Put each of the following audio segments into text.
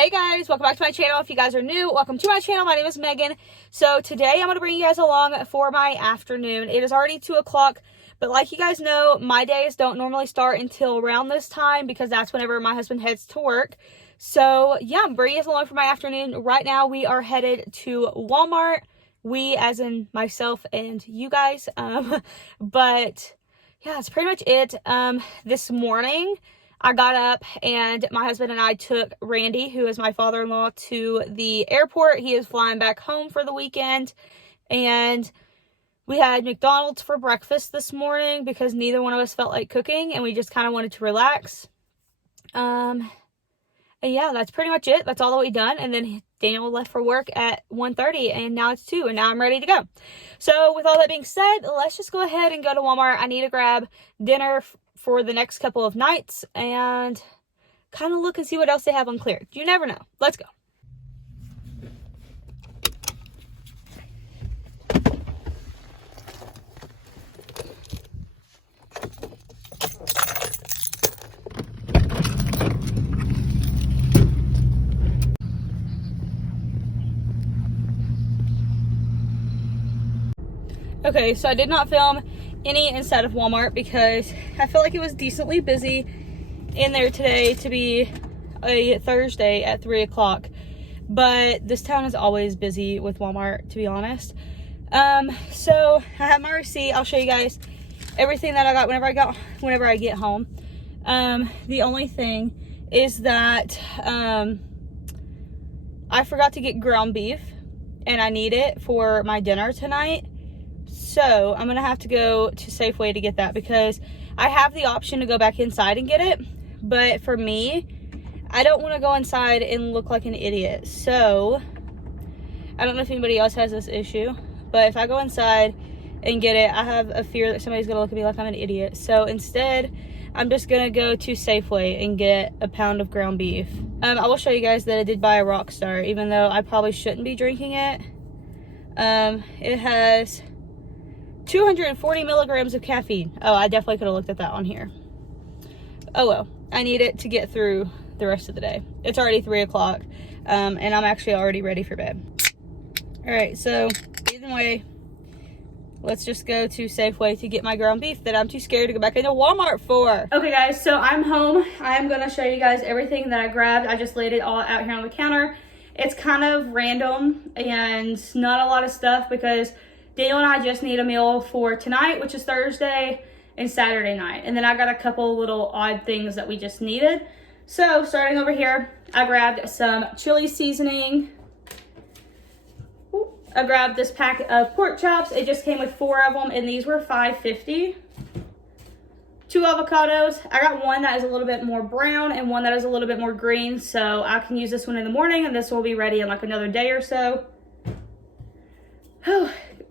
Hey guys, welcome back to my channel. If you guys are new, welcome to my channel. My name is Megan. So today I'm going to bring you guys along for my afternoon. It is already 2 o'clock, but like you guys know, my days don't normally start until around this time because that's whenever my husband heads to work. So yeah, I'm bringing you guys along for my afternoon. Right now we are headed to Walmart. We as in myself and you guys. But yeah, that's pretty much it. This morning I got up and my husband and I took Randy, who is my father-in-law, to the airport. He is flying back home for the weekend. And we had McDonald's for breakfast this morning because neither one of us felt like cooking and we just kind of wanted to relax. And yeah, that's pretty much it. That's all that we done. And then Daniel left for work at 1:30 and now it's 2 and now I'm ready to go. So with all that being said, let's just go ahead and go to Walmart. I need to grab dinner for the next couple of nights and kind of look and see what else they have on clear. You never know. Let's go. Okay, so I did not film any inside of Walmart because I felt like it was decently busy in there today to be a Thursday at 3 o'clock. But this town is always busy with Walmart, to be honest. So I have my receipt. I'll show you guys everything that I got whenever I get home. The only thing is that I forgot to get ground beef and I need it for my dinner tonight. So I'm gonna have to go to Safeway to get that because I have the option to go back inside and get it, but for me, I don't want to go inside and look like an idiot. So I don't know if anybody else has this issue, but if I go inside and get it, I have a fear that somebody's gonna look at me like I'm an idiot. So instead, I'm just gonna go to Safeway and get a pound of ground beef. I will show you guys that I did buy a Rockstar, even though I probably shouldn't be drinking it. It has 240 milligrams of caffeine. Oh, I definitely could have looked at that on here. Oh well, I need it to get through the rest of the day. It's already 3 o'clock, and I'm actually already ready for bed. All right, so either way, let's just go to Safeway to get my ground beef that I'm too scared to go back into Walmart for. Okay guys, so I'm home. I'm gonna show you guys everything that I grabbed. I just laid it all out here on the counter. It's kind of random and not a lot of stuff because Daniel and I just need a meal for tonight, which is Thursday, and Saturday night. And then I got a couple little odd things that we just needed. So starting over here, I grabbed some chili seasoning. I grabbed this pack of pork chops. It just came with 4 of them, and these were $5.50. 2 avocados. I got one that is a little bit more brown and one that is a little bit more green. So I can use this one in the morning, and this will be ready in like another day or so.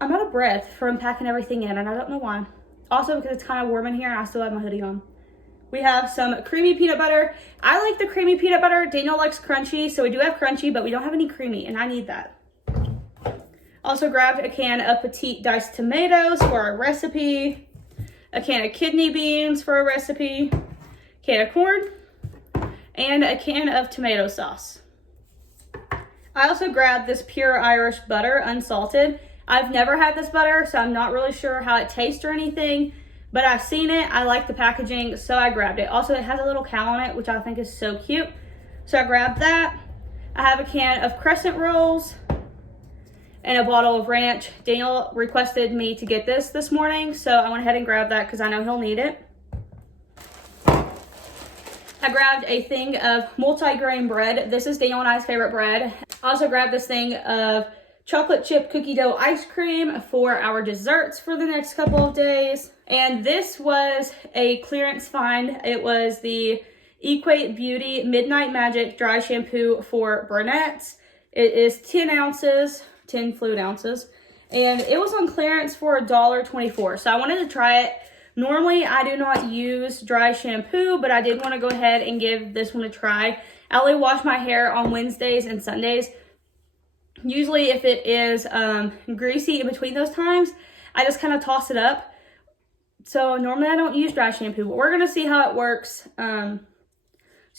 I'm out of breath from packing everything in, and I don't know why. Also because it's kind of warm in here and I still have my hoodie on. We have some creamy peanut butter. I like the creamy peanut butter. Daniel likes crunchy, so we do have crunchy, but we don't have any creamy, and I need that. Also grabbed a can of petite diced tomatoes for our recipe, a can of kidney beans for a recipe, can of corn, and a can of tomato sauce. I also grabbed this pure Irish butter, unsalted. I've never had this butter, so I'm not really sure how it tastes or anything, but I've seen it. I like the packaging, so I grabbed it. Also, it has a little cow on it, which I think is so cute. So I grabbed that. I have a can of crescent rolls and a bottle of ranch. Daniel requested me to get this morning, so I went ahead and grabbed that because I know he'll need it. I grabbed a thing of multi-grain bread. This is Daniel and I's favorite bread. I also grabbed this thing of chocolate chip cookie dough ice cream for our desserts for the next couple of days. And this was a clearance find. It was the Equate Beauty Midnight Magic Dry Shampoo for brunettes. It is 10 ounces, 10 fluid ounces, and it was on clearance for $1.24. So I wanted to try it. Normally, I do not use dry shampoo, but I did want to go ahead and give this one a try. I only wash my hair on Wednesdays and Sundays. Usually if it is greasy in between those times, I just kind of toss it up. So normally I don't use dry shampoo, but we're going to see how it works. So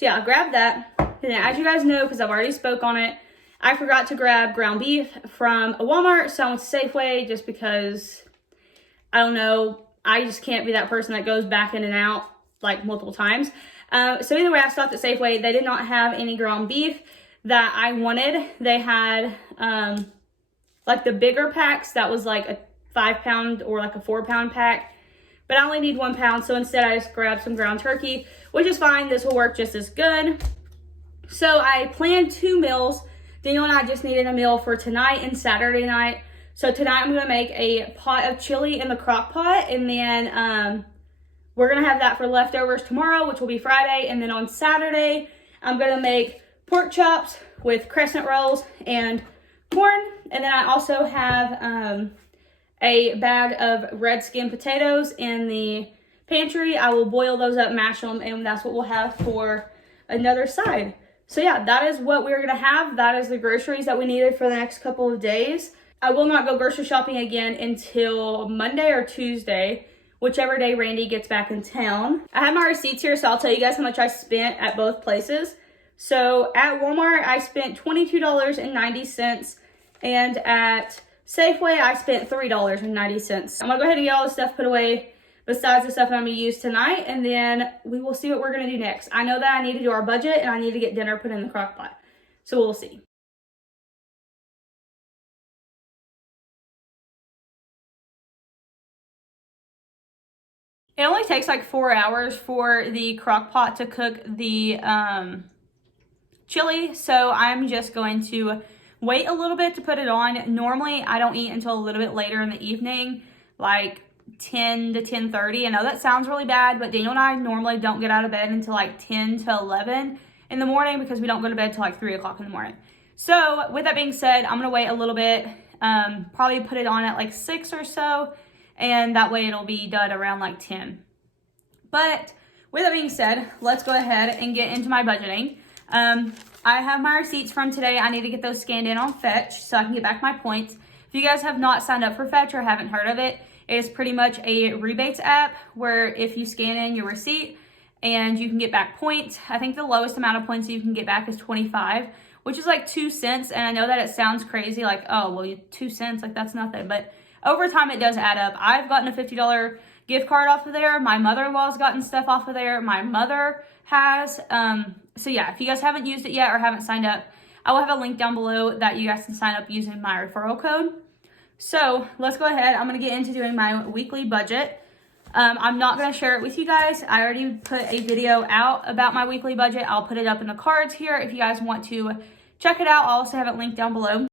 yeah, I grabbed that. then as you guys know, because I've already spoke on it, I forgot to grab ground beef from a Walmart, so I went to Safeway just because, I don't know, I just can't be that person that goes back in and out like multiple times. So either way, I stopped at Safeway. They did not have any ground beef that I wanted. They had like the bigger packs that was like a 5-pound or like a 4-pound pack, but I only need 1 pound, so instead I just grabbed some ground turkey, which is fine. This will work just as good. So I planned 2 meals. Daniel and I just needed a meal for tonight and Saturday night. So tonight I'm gonna make a pot of chili in the crock pot, and then we're gonna have that for leftovers tomorrow, which will be Friday. And then on Saturday, I'm gonna make pork chops with crescent rolls and corn. And then I also have a bag of red skin potatoes in the pantry. I will boil those up, mash them, and that's what we'll have for another side. So yeah, that is what we're gonna have. That is the groceries that we needed for the next couple of days. I will not go grocery shopping again until Monday or Tuesday, whichever day Randy gets back in town. I have my receipts here, so I'll tell you guys how much I spent at both places. So at Walmart, I spent $22.90, and at Safeway, I spent $3.90. I'm gonna go ahead and get all the stuff put away besides the stuff I'm gonna use tonight, and then we will see what we're gonna do next. I know that I need to do our budget, and I need to get dinner put in the crock pot. So we'll see. It only takes like 4 hours for the crock pot to cook the chili, so I'm just going to wait a little bit to put it on. Normally, I don't eat until a little bit later in the evening, like 10 to 10:30. I know that sounds really bad, but Daniel and I normally don't get out of bed until like 10 to 11 in the morning because we don't go to bed till like 3 o'clock in the morning. So with that being said, I'm gonna wait a little bit, probably put it on at like 6 or so, and that way it'll be done around like 10. But with that being said, let's go ahead and get into my budgeting. I have my receipts from today. I need to get those scanned in on Fetch so I can get back my points. If you guys have not signed up for Fetch or haven't heard of it, it is pretty much a rebates app where if you scan in your receipt and you can get back points. I think the lowest amount of points you can get back is 25, which is like 2 cents. And I know that it sounds crazy, like, oh, well, 2 cents, like that's nothing. But over time, it does add up. I've gotten a $50 gift card off of there. My mother-in-law's gotten stuff off of there. My mother has. So yeah, if you guys haven't used it yet or haven't signed up, I will have a link down below that you guys can sign up using my referral code. So let's go ahead. I'm going to get into doing my weekly budget. I'm not going to share it with you guys. I already put a video out about my weekly budget. I'll put it up in the cards here if you guys want to check it out. I'll also have it linked down below.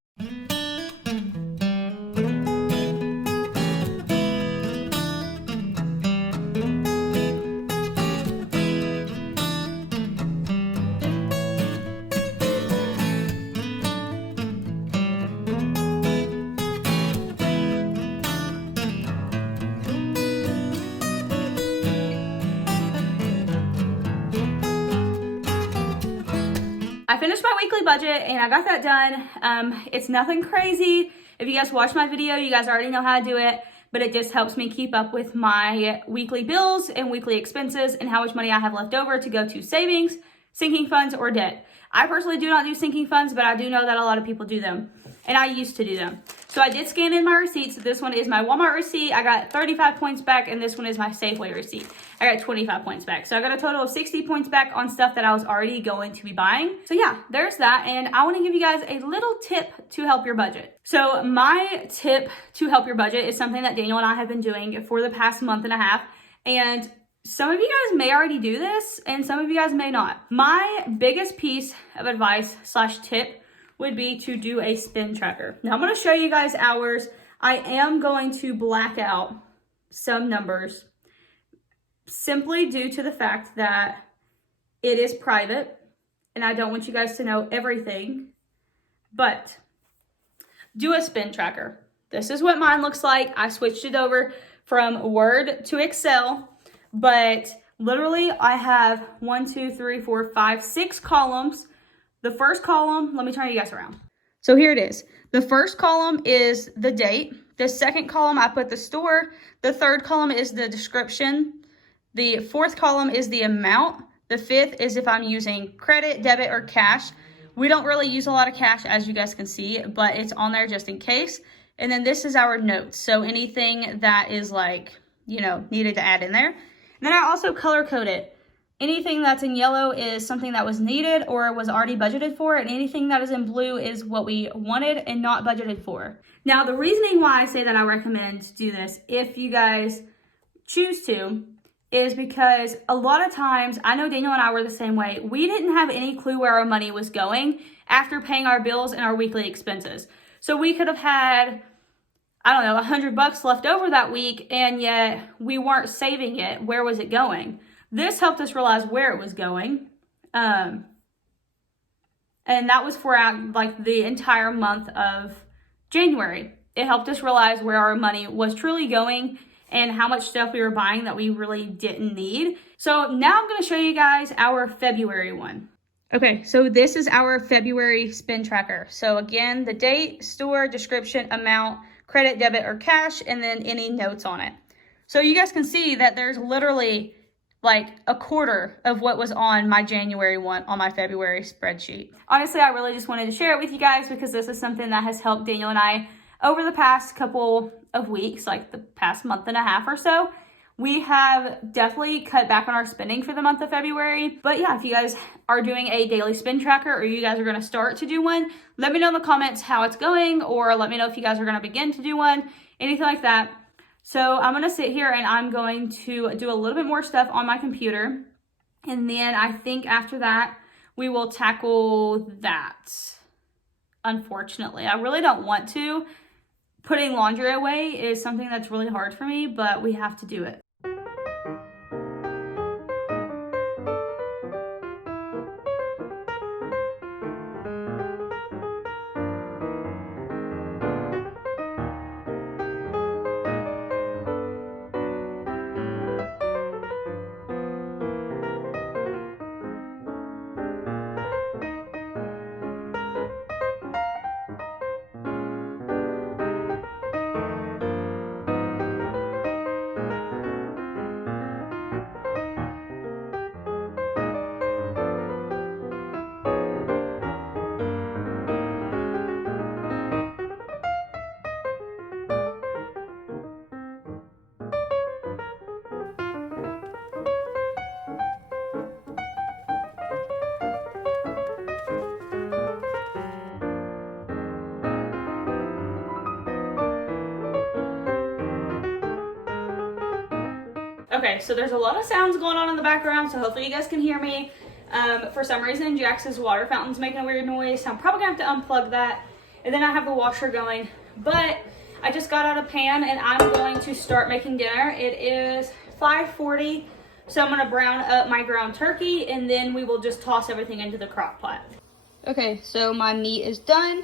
I finished my weekly budget and I got that done. It's nothing crazy. If you guys watch my video, you guys already know how to do it, but it just helps me keep up with my weekly bills and weekly expenses and how much money I have left over to go to savings, sinking funds, or debt. I personally do not do sinking funds, but I do know that a lot of people do them, and I used to do them. So I did scan in my receipts. This one is my Walmart receipt. I got 35 points back, and this one is my Safeway receipt. I got 25 points back. So I got a total of 60 points back on stuff that I was already going to be buying. So yeah, there's that. And I want to give you guys a little tip to help your budget. So my tip to help your budget is something that Daniel and I have been doing for the past month and a half. And some of you guys may already do this, and some of you guys may not. My biggest piece of advice / tip would be to do a spend tracker. Now I'm going to show you guys ours. I am going to black out some numbers simply due to the fact that it is private and I don't want you guys to know everything, but do a spend tracker. This is what mine looks like. I switched it over from Word to Excel, but literally I have 6 columns. The first column, let me turn you guys around. So here it is. The first column is the date. The second column, I put the store. The third column is the description. The fourth column is the amount. The 5th is if I'm using credit, debit, or cash. We don't really use a lot of cash, as you guys can see, but it's on there just in case. And then this is our notes. So anything that is like, you know, needed to add in there. And then I also color code it. Anything that's in yellow is something that was needed or was already budgeted for, and anything that is in blue is what we wanted and not budgeted for. Now, the reasoning why I say that I recommend to do this, if you guys choose to, is because a lot of times, I know Daniel and I were the same way, we didn't have any clue where our money was going after paying our bills and our weekly expenses. So we could have had, I don't know, $100 left over that week, and yet we weren't saving it. Where was it going? This helped us realize where it was going. And that was for like the entire month of January. It helped us realize where our money was truly going and how much stuff we were buying that we really didn't need. So now I'm going to show you guys our February one. Okay, so this is our February spend tracker. So again, the date, store, description, amount, credit, debit, or cash, and then any notes on it. So you guys can see that there's literally like a quarter of what was on my January one on my February spreadsheet. Honestly, I really just wanted to share it with you guys because this is something that has helped Daniel and I over the past couple of weeks, like the past month and a half or so. We have definitely cut back on our spending for the month of February. But yeah, if you guys are doing a daily spend tracker or you guys are going to start to do one, let me know in the comments how it's going, or let me know if you guys are going to begin to do one, anything like that. So I'm going to sit here and I'm going to do a little bit more stuff on my computer. And then I think after that, we will tackle that. Unfortunately, I really don't want to. Putting laundry away is something that's really hard for me, but we have to do it. Okay, so there's a lot of sounds going on in the background, so hopefully you guys can hear me. For some reason, Jax's water fountain's making a weird noise, so I'm probably gonna have to unplug that. And then I have the washer going. But I just got out a pan and I'm going to start making dinner. It is 5:40, so I'm gonna brown up my ground turkey and then we will just toss everything into the crock pot. Okay, so my meat is done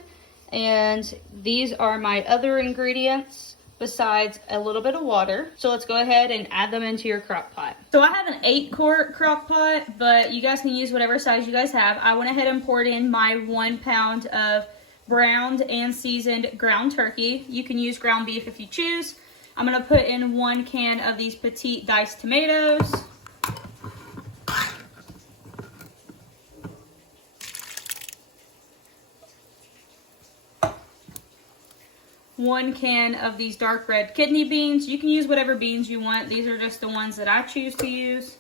and these are my other ingredients besides a little bit of water. So let's go ahead and add them into your crock pot. So I have an 8-quart crock pot, but you guys can use whatever size you guys have. I went ahead and poured in my 1 pound of browned and seasoned ground turkey. You can use ground beef if you choose. I'm gonna put in 1 can of these petite diced tomatoes. One can of these dark red kidney beans. You can use whatever beans you want. These are just the ones that I choose to use.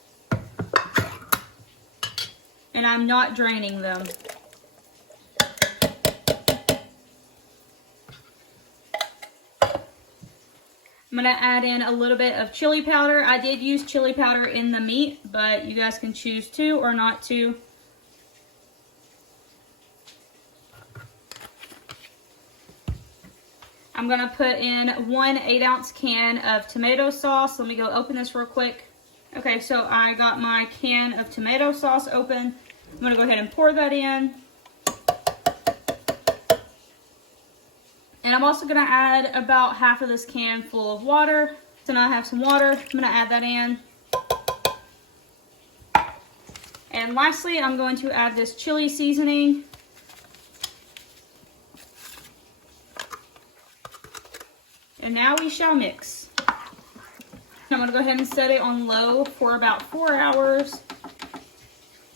And I'm not draining them. I'm gonna add in a little bit of chili powder. I did use chili powder in the meat, but you guys can choose to or not to. I'm gonna put in 1 8-ounce can of tomato sauce. Let me go open this real quick. Okay, so I got my can of tomato sauce open. I'm gonna go ahead and pour that in. And I'm also gonna add about half of this can full of water. So now I have some water. I'm gonna add that in. And lastly, I'm going to add this chili seasoning. And now we shall mix. I'm gonna go ahead and set it on low for about 4 hours.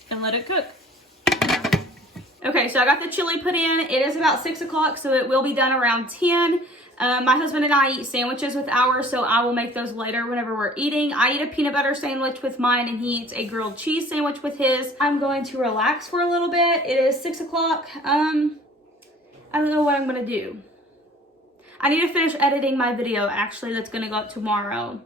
and let it cook. Okay, so I got the chili put in. It is about 6 o'clock, so it will be done around 10. My husband and I eat sandwiches with ours, so I will make those later whenever we're eating. I eat a peanut butter sandwich with mine, and he eats a grilled cheese sandwich with his. I'm going to relax for a little bit. It is 6 o'clock. I don't know what I'm going to do. I need to finish editing my video, actually, that's going to go up tomorrow.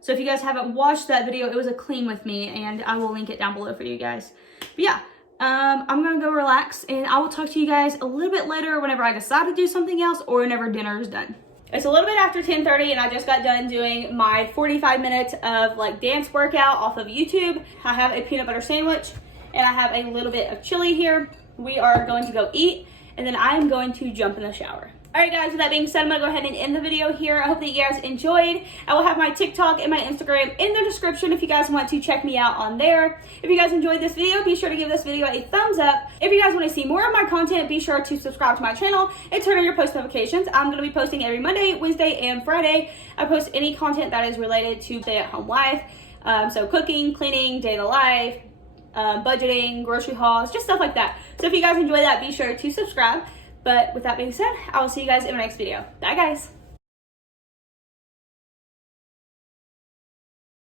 So if you guys haven't watched that video, it was a clean with me, and I will link it down below for you guys. But yeah. I'm gonna go relax, and I will talk to you guys a little bit later whenever I decide to do something else or whenever dinner is done. It's a little bit after 10:30, and I just got done doing my 45 minutes of like dance workout off of YouTube. I have a peanut butter sandwich, and I have a little bit of chili here. We are going to go eat, and then I am going to jump in the shower. Alright guys, with that being said, I'm going to go ahead and end the video here. I hope that you guys enjoyed. I will have my TikTok and my Instagram in the description if you guys want to check me out on there. If you guys enjoyed this video, be sure to give this video a thumbs up. If you guys want to see more of my content, be sure to subscribe to my channel and turn on your post notifications. I'm going to be posting every Monday, Wednesday, and Friday. I post any content that is related to stay-at-home life. So cooking, cleaning, day in the life, budgeting, grocery hauls, just stuff like that. So if you guys enjoy that, be sure to subscribe. But with that being said, I will see you guys in my next video. Bye guys.